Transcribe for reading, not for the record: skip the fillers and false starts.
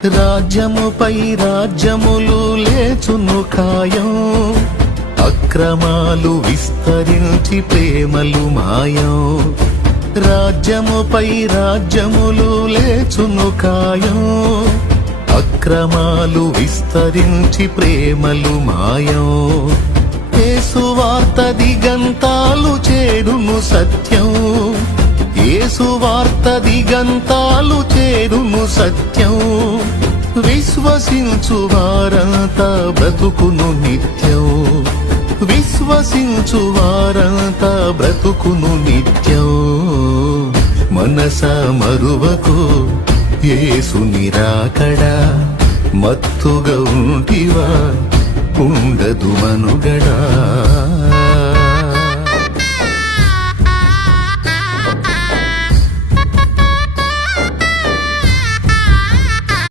రాజ్యముపై రాజ్యములు లేచును ఖాయం, అక్రమాలు విస్తరించి ప్రేమలు మాయం. రాజ్యముపై రాజ్యములు లేచును ఖాయం, అక్రమాలు విస్తరించి ప్రేమలు మాయం. యేసు వార్త దిగంతాలు చేరును సత్యం, యేసు వార్త దిగంతాలు చేరును సత్యం. విశ్వసించు వారంతా బ్రతుకును నిత్యం, విశ్వసించు వారంతా బ్రతుకును నిత్యం. మనస మరువకు యేసు నిరాకడా, మత్తుగా ఉంటివా ఉండదు మనుగడా.